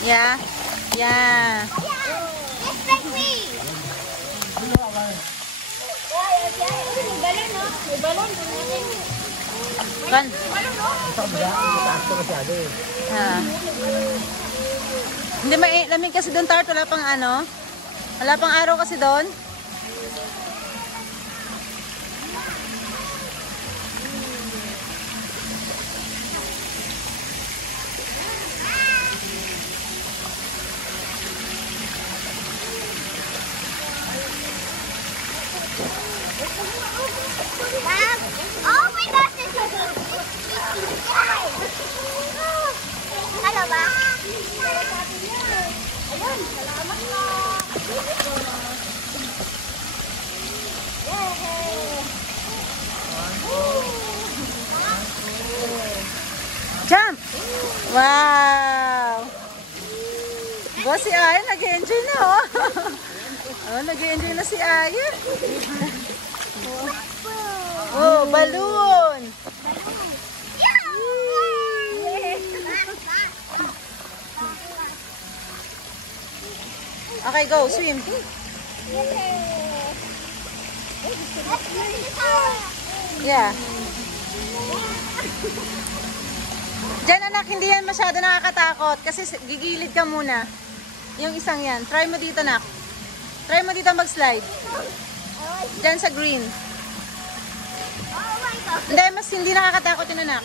Yeah. Yeah. Just like me. Kan? Ah. Hindi lamig kasi doon, Tart. Wala pang ano. Wala pang araw kasi doon. Oh my gosh, this is Hello ba? Ayun, salamat na. Jump! Wow! Boss, si Aya nag-enjoy na, oh. Oh, nag-enjoy na si Aya. Oh, balloon! Okay, go, swim. Yeah. Diyan anak, hindi yan masyado nakakatakot kasi gigilid ka muna. Yung isang yan. Try mo dito, nak. Try mo dito mag-slide. Diyan sa green. Hindi, mas hindi nakakatakot yun, anak.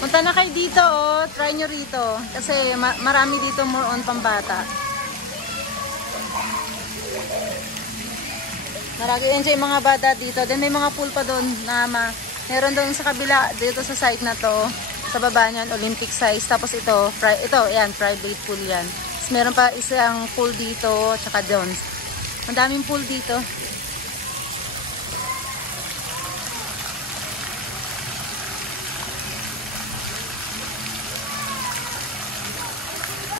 Punta na kayo dito, oh. Try nyo rito. Kasi marami dito more on pambata. Enjoy mga bata dito. Then may mga pool pa doon na meron doon sa kabila dito sa site na to. Sa baba niyan, Olympic size. Tapos ito, yan, private pool yan. Tapos meron pa isang pool dito, tsaka doon. Ang daming pool dito.